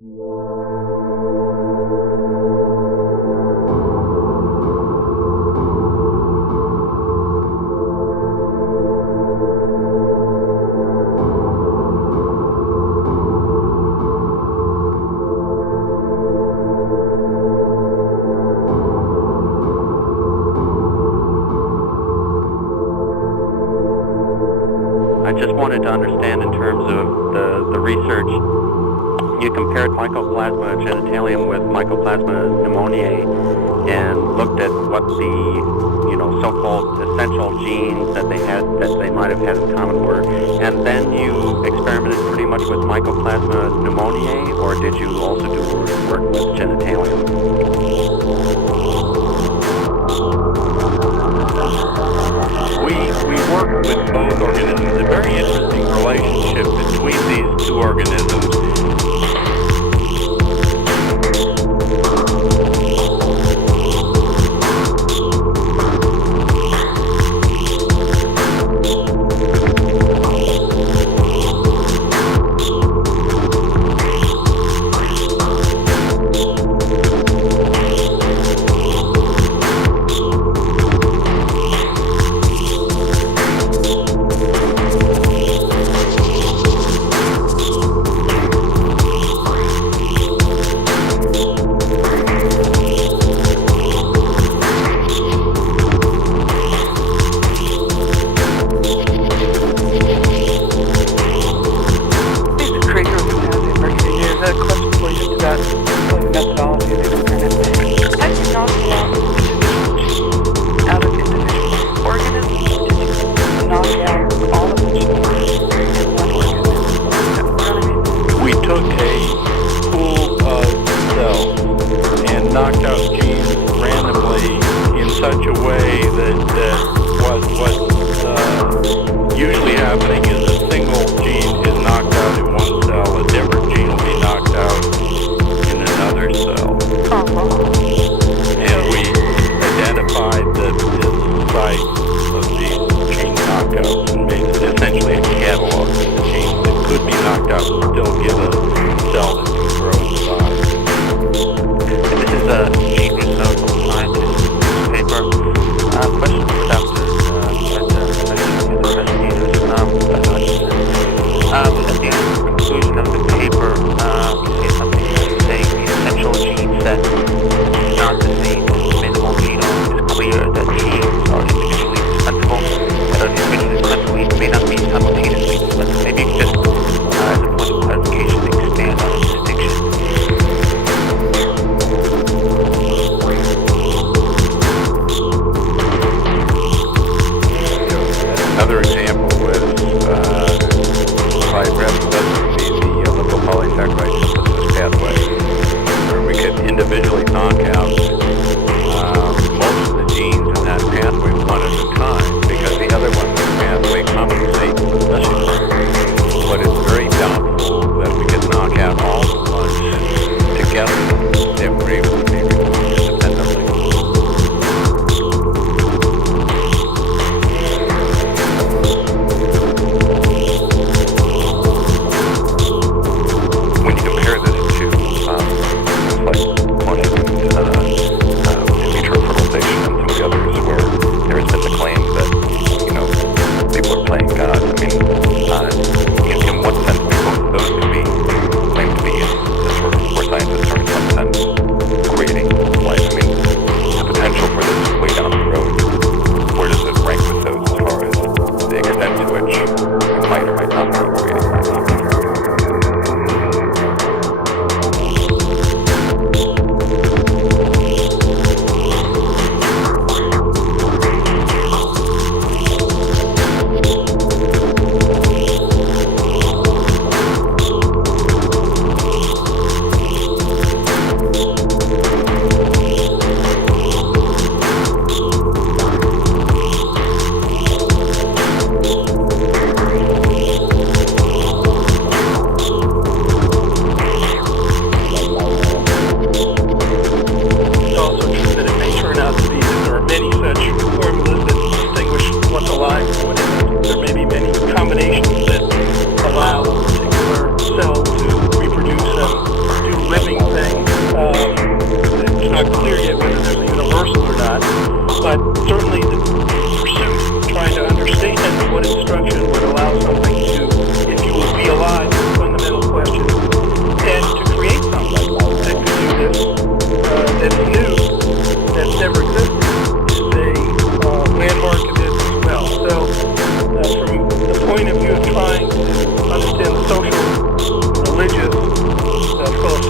I just wanted to understand in terms of the research, you compared Mycoplasma genitalium with Mycoplasma pneumoniae and looked at what the, so-called essential genes that they might have had in common were, and then you experimented pretty much with Mycoplasma pneumoniae, or did you also do work with genitalium? We work with both organisms. A very interesting relationship between these two organisms.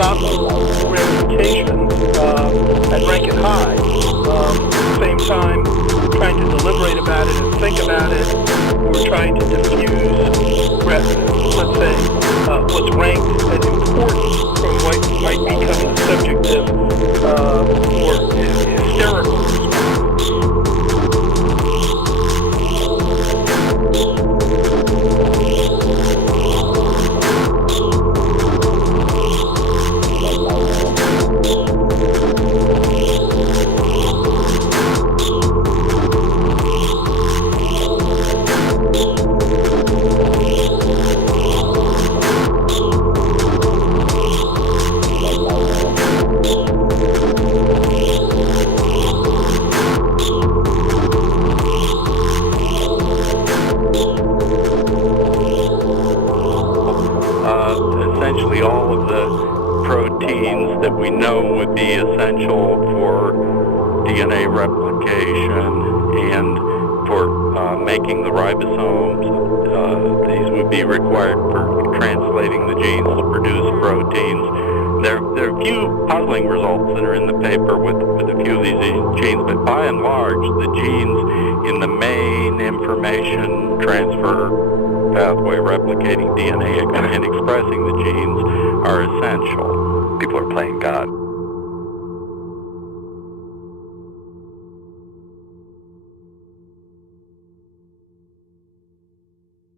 top ramification and rank it high. At the same time, trying to deliberate about it and think about it, we're trying to diffuse, let's say, what's ranked as important from what might become the subject of more hysterical. Essentially all of the proteins that we know would be essential for DNA replication and for making the ribosomes. These would be required for translating the genes to produce proteins. There are a few puzzling results that are in the paper with a few of these genes, but by and large, the genes in the main information transfer pathway replicating DNA and expressing the genes are essential. People are playing God.